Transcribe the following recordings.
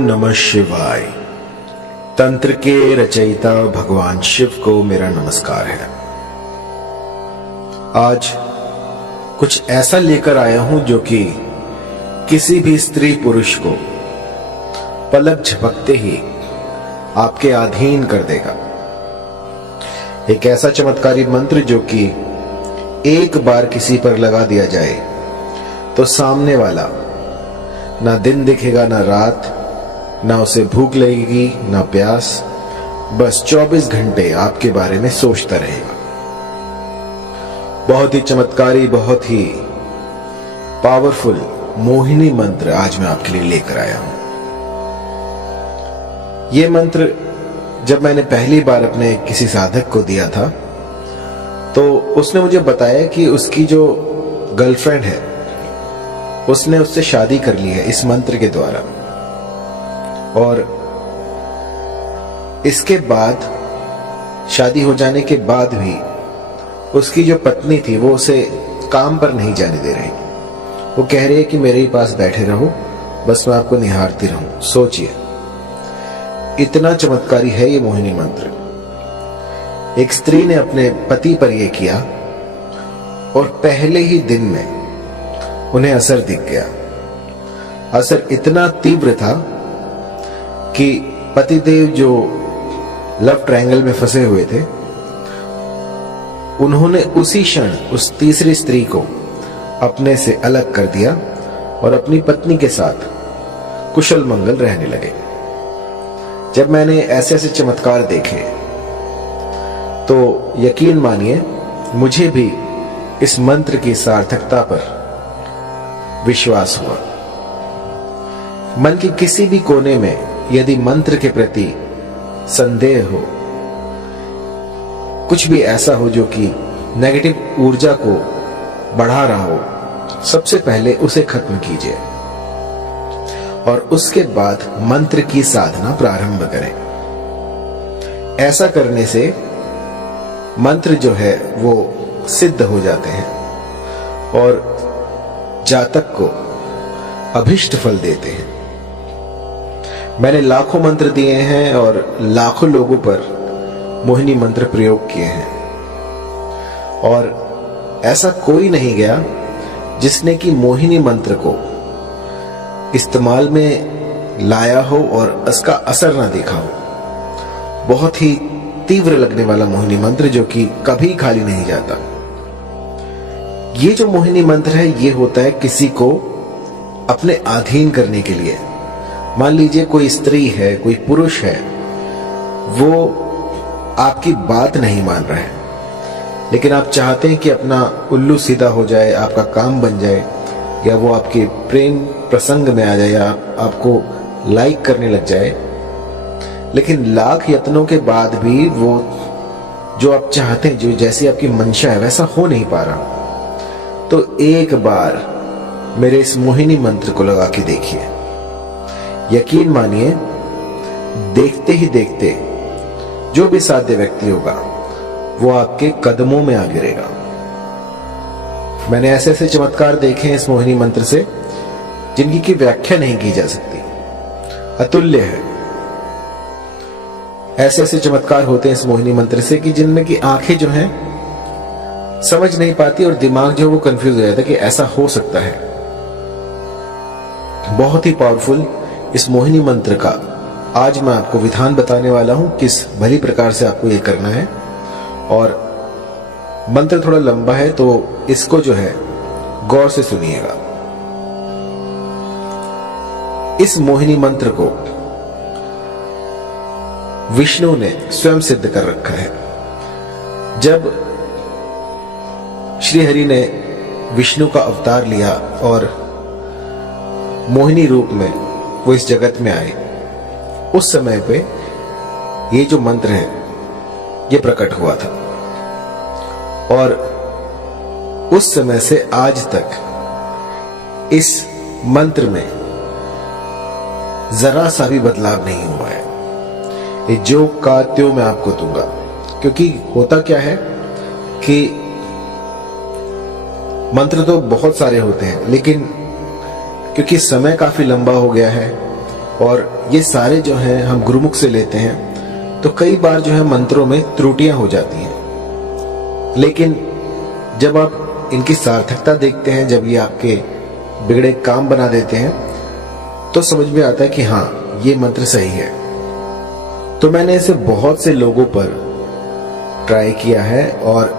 नमः शिवाय। तंत्र के रचयिता भगवान शिव को मेरा नमस्कार है। आज कुछ ऐसा लेकर आया हूं जो कि किसी भी स्त्री पुरुष को पलक झपकते ही आपके अधीन कर देगा। एक ऐसा चमत्कारी मंत्र जो कि एक बार किसी पर लगा दिया जाए तो सामने वाला ना दिन दिखेगा ना रात, ना उसे भूख लगेगी ना प्यास, बस 24 घंटे आपके बारे में सोचता रहेगा। बहुत ही चमत्कारी, बहुत ही पावरफुल मोहिनी मंत्र आज मैं आपके लिए लेकर आया हूं। यह मंत्र जब मैंने पहली बार अपने किसी साधक को दिया था तो उसने मुझे बताया कि उसकी जो गर्लफ्रेंड है उसने उससे शादी कर ली है इस मंत्र के द्वारा, और इसके बाद शादी हो जाने के बाद भी उसकी जो पत्नी थी वो उसे काम पर नहीं जाने दे रही। वो कह रही है कि मेरे ही पास बैठे रहो, बस मैं आपको निहारती रहूं। सोचिए, इतना चमत्कारी है ये मोहिनी मंत्र। एक स्त्री ने अपने पति पर यह किया और पहले ही दिन में उन्हें असर दिख गया। असर इतना तीव्र था कि पतिदेव जो लव ट्रायंगल में फंसे हुए थे उन्होंने उसी क्षण उस तीसरी स्त्री को अपने से अलग कर दिया और अपनी पत्नी के साथ कुशल मंगल रहने लगे। जब मैंने ऐसे ऐसे चमत्कार देखे तो यकीन मानिए मुझे भी इस मंत्र की सार्थकता पर विश्वास हुआ। मन के किसी भी कोने में यदि मंत्र के प्रति संदेह हो, कुछ भी ऐसा हो जो कि नेगेटिव ऊर्जा को बढ़ा रहा हो, सबसे पहले उसे खत्म कीजिए और उसके बाद मंत्र की साधना प्रारंभ करें। ऐसा करने से मंत्र जो है वो सिद्ध हो जाते हैं और जातक को अभिष्ट फल देते हैं। मैंने लाखों मंत्र दिए हैं और लाखों लोगों पर मोहिनी मंत्र प्रयोग किए हैं और ऐसा कोई नहीं गया जिसने कि मोहिनी मंत्र को इस्तेमाल में लाया हो और उसका असर ना देखा हो। बहुत ही तीव्र लगने वाला मोहिनी मंत्र जो कि कभी खाली नहीं जाता। ये जो मोहिनी मंत्र है ये होता है किसी को अपने अधीन करने के लिए। मान लीजिए कोई स्त्री है, कोई पुरुष है, वो आपकी बात नहीं मान रहा है, लेकिन आप चाहते हैं कि अपना उल्लू सीधा हो जाए, आपका काम बन जाए, या वो आपके प्रेम प्रसंग में आ जाए, या आपको लाइक करने लग जाए, लेकिन लाख यत्नों के बाद भी वो जो आप चाहते हैं, जो जैसी आपकी मंशा है वैसा हो नहीं पा रहा। तो एक बार मेरे इस मोहिनी मंत्र को लगा के देखिए। यकीन मानिए देखते ही देखते जो भी साध्य व्यक्ति होगा वो आपके कदमों में आ गिरेगा। मैंने ऐसे ऐसे चमत्कार देखे हैं इस मोहिनी मंत्र से जिनकी की व्याख्या नहीं की जा सकती, अतुल्य है। ऐसे ऐसे चमत्कार होते हैं इस मोहिनी मंत्र से कि जिनमें की आंखें जो हैं समझ नहीं पाती और दिमाग जो वो कंफ्यूज हो जाता है कि ऐसा हो सकता है। बहुत ही पावरफुल इस मोहिनी मंत्र का आज मैं आपको विधान बताने वाला हूं, किस भली प्रकार से आपको ये करना है। और मंत्र थोड़ा लंबा है तो इसको जो है गौर से सुनिएगा। इस मोहिनी मंत्र को विष्णु ने स्वयं सिद्ध कर रखा है। जब श्री हरि ने विष्णु का अवतार लिया और मोहिनी रूप में वो इस जगत में आए, उस समय पे ये जो मंत्र है ये प्रकट हुआ था और उस समय से आज तक इस मंत्र में जरा सा भी बदलाव नहीं हुआ है। ये जो का त्यों मैं आपको दूंगा, क्योंकि होता क्या है कि मंत्र तो बहुत सारे होते हैं, लेकिन क्योंकि समय काफी लंबा हो गया है और ये सारे जो हैं हम गुरुमुख से लेते हैं, तो कई बार जो है मंत्रों में त्रुटियां हो जाती हैं। लेकिन जब आप इनकी सार्थकता देखते हैं, जब ये आपके बिगड़े काम बना देते हैं, तो समझ में आता है कि हाँ, ये मंत्र सही है। तो मैंने इसे बहुत से लोगों पर ट्राई किया है और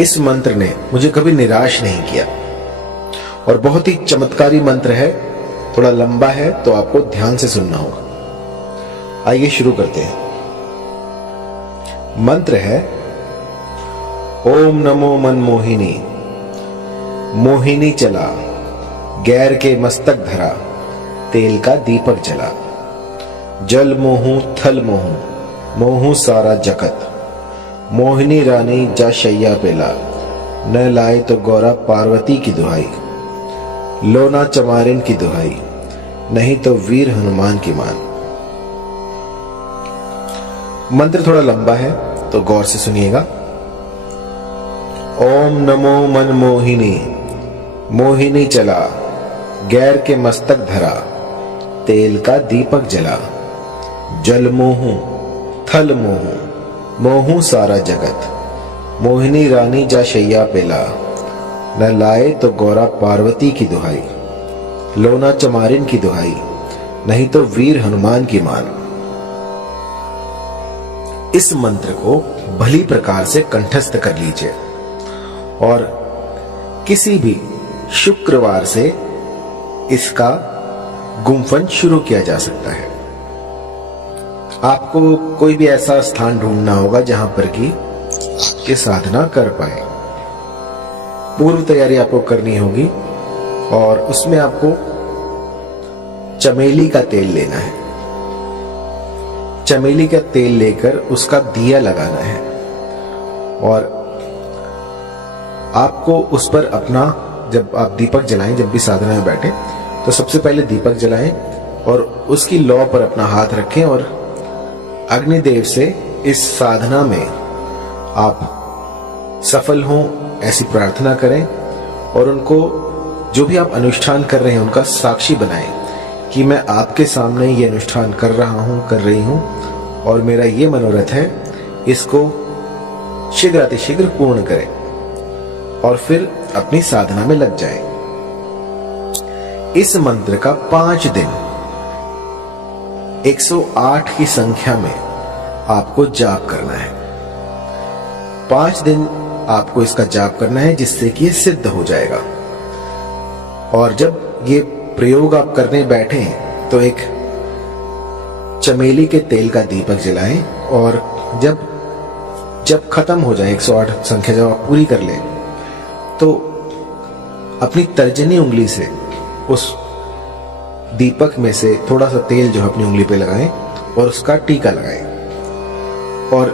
इस मंत्र ने मुझे कभी निराश नहीं किया और बहुत ही चमत्कारी मंत्र है। थोड़ा लंबा है तो आपको ध्यान से सुनना होगा। आइए शुरू करते हैं। मंत्र है ओम नमो मनमोहिनी। मोहिनी चला, गैर के मस्तक धरा, तेल का दीपक जला। जल मोहू थल मोहू, मोहू सारा जगत। मोहिनी रानी जा शैया पेला, न लाए तो गौरा पार्वती की दुहाई। लोना चमारिन की दुहाई, नहीं तो वीर हनुमान की मान। मंत्र थोड़ा लंबा है तो गौर से सुनिएगा। ओम नमो मनमोहिनी। मोहिनी चला, गैर के मस्तक धरा, तेल का दीपक जला। जल मोहू थल मोहू, मोहू सारा जगत। मोहिनी रानी जा शैया पेला, न लाए तो गौरा पार्वती की दुहाई। लोना चमारिन की दुहाई, नहीं तो वीर हनुमान की मान। इस मंत्र को भली प्रकार से कंठस्थ कर लीजिए और किसी भी शुक्रवार से इसका गुम्फन शुरू किया जा सकता है। आपको कोई भी ऐसा स्थान ढूंढना होगा जहां पर कि ये साधना कर पाए। पूर्व तैयारी आपको करनी होगी और उसमें आपको चमेली का तेल लेना है। चमेली का तेल लेकर उसका दिया लगाना है और आपको उस पर अपना, जब आप दीपक जलाएं, जब भी साधना में बैठे तो सबसे पहले दीपक जलाएं और उसकी लौ पर अपना हाथ रखें और अग्निदेव से इस साधना में आप सफल हों ऐसी प्रार्थना करें और उनको, जो भी आप अनुष्ठान कर रहे हैं, उनका साक्षी बनाएं कि मैं आपके सामने ये अनुष्ठान कर रहा हूं, कर रही हूं और मेरा ये मनोरथ है, इसको शीघ्र अतिशीघ्र पूर्ण करें और फिर अपनी साधना में लग जाएं। इस मंत्र का 5 दिन 108 की संख्या में आपको जाप करना है। 5 दिन आपको इसका जाप करना है, जिससे कि ये सिद्ध हो जाएगा। और जब ये प्रयोग आप करने बैठे तो एक चमेली के तेल का दीपक जलाएं और जब खत्म हो जाए 108 संख्या जब आप पूरी कर लें, तो अपनी तर्जनी उंगली से उस दीपक में से थोड़ा सा तेल जो है अपनी उंगली पे लगाएं और उसका टीका लगाएं और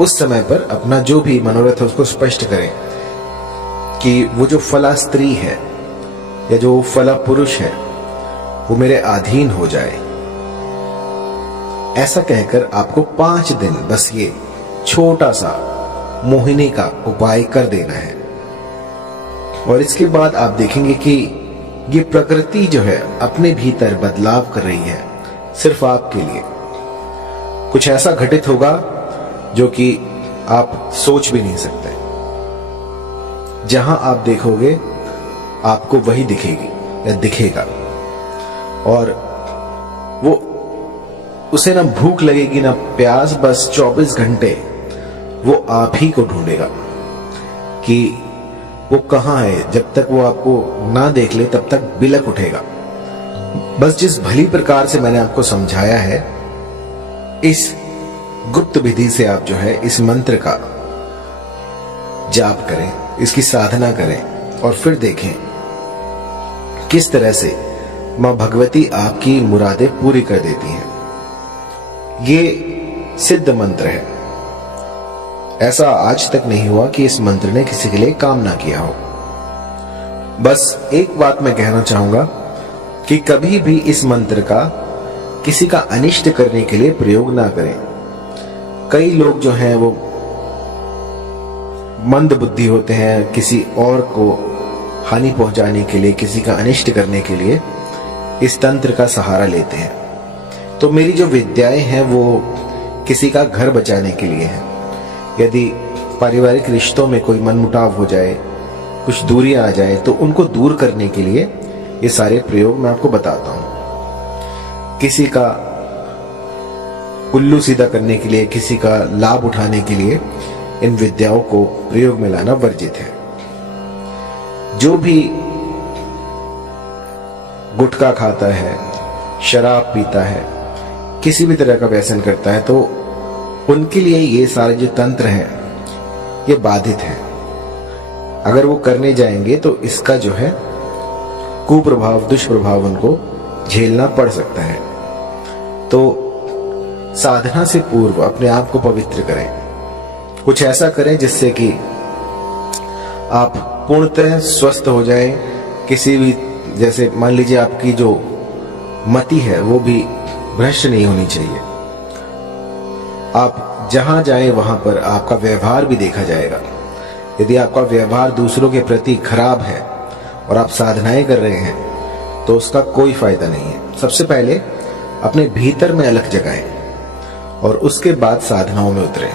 उस समय पर अपना जो भी मनोरथ है उसको स्पष्ट करें कि वो जो फला स्त्री है या जो फला पुरुष है वो मेरे अधीन हो जाए। ऐसा कहकर आपको 5 दिन बस ये छोटा सा मोहिनी का उपाय कर देना है और इसके बाद आप देखेंगे कि ये प्रकृति जो है अपने भीतर बदलाव कर रही है सिर्फ आपके लिए। कुछ ऐसा घटित होगा जो कि आप सोच भी नहीं सकते। जहां आप देखोगे आपको वही दिखेगी या दिखेगा और वो, उसे ना भूख लगेगी ना प्यास, बस 24 घंटे वो आप ही को ढूंढेगा कि वो कहां है। जब तक वो आपको ना देख ले तब तक बिलक उठेगा। बस जिस भली प्रकार से मैंने आपको समझाया है, इस गुप्त विधि से आप जो है इस मंत्र का जाप करें, इसकी साधना करें और फिर देखें किस तरह से मां भगवती आपकी मुरादें पूरी कर देती हैं। ये सिद्ध मंत्र है। ऐसा आज तक नहीं हुआ कि इस मंत्र ने किसी के लिए काम ना किया हो। बस एक बात मैं कहना चाहूंगा कि कभी भी इस मंत्र का किसी का अनिष्ट करने के लिए प्रयोग ना करें। कई लोग जो हैं वो मंद बुद्धि होते हैं, किसी और को हानि पहुंचाने के लिए, किसी का अनिष्ट करने के लिए इस तंत्र का सहारा लेते हैं। तो मेरी जो विद्याएं हैं वो किसी का घर बचाने के लिए है। यदि पारिवारिक रिश्तों में कोई मनमुटाव हो जाए, कुछ दूरियां आ जाए, तो उनको दूर करने के लिए ये सारे प्रयोग मैं आपको बताता हूं। किसी का उल्लू सीधा करने के लिए, किसी का लाभ उठाने के लिए इन विद्याओं को प्रयोग में लाना वर्जित है। जो भी गुटखा खाता है, शराब पीता है, किसी भी तरह का व्यसन करता है, तो उनके लिए ये सारे जो तंत्र हैं ये बाधित है। अगर वो करने जाएंगे तो इसका जो है कुप्रभाव, दुष्प्रभाव उनको झेलना पड़ सकता है। तो साधना से पूर्व अपने आप को पवित्र करें। कुछ ऐसा करें जिससे कि आप पूर्णतः स्वस्थ हो जाए। किसी भी, जैसे मान लीजिए आपकी जो मति है वो भी भ्रष्ट नहीं होनी चाहिए। आप जहां जाए वहां पर आपका व्यवहार भी देखा जाएगा। यदि आपका व्यवहार दूसरों के प्रति खराब है और आप साधनाएं कर रहे हैं तो उसका कोई फायदा नहीं है। सबसे पहले अपने भीतर में अलख जगाएं और उसके बाद साधनाओं में उतरें।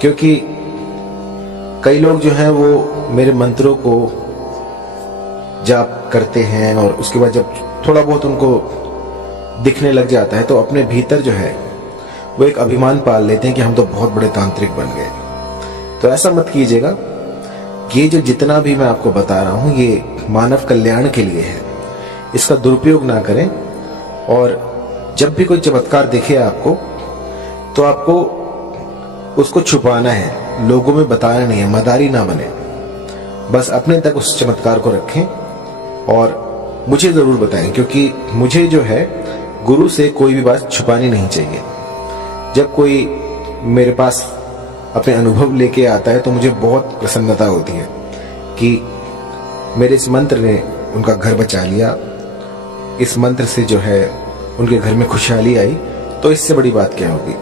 क्योंकि कई लोग जो हैं वो मेरे मंत्रों को जाप करते हैं और उसके बाद जब थोड़ा बहुत उनको दिखने लग जाता है तो अपने भीतर जो है वो एक अभिमान पाल लेते हैं कि हम तो बहुत बड़े तांत्रिक बन गए। तो ऐसा मत कीजिएगा। ये जो जितना भी मैं आपको बता रहा हूं ये मानव कल्याण के लिए है। इसका दुरुपयोग ना करें। और जब भी कोई चमत्कार दिखे आपको तो आपको उसको छुपाना है, लोगों में बताना नहीं है। मदारी ना बने, बस अपने तक उस चमत्कार को रखें और मुझे जरूर बताएं। क्योंकि मुझे जो है गुरु से कोई भी बात छुपानी नहीं चाहिए। जब कोई मेरे पास अपने अनुभव लेके आता है तो मुझे बहुत प्रसन्नता होती है कि मेरे इस मंत्र ने उनका घर बचा लिया, इस मंत्र से जो है उनके घर में खुशहाली आई। तो इससे बड़ी बात क्या होगी।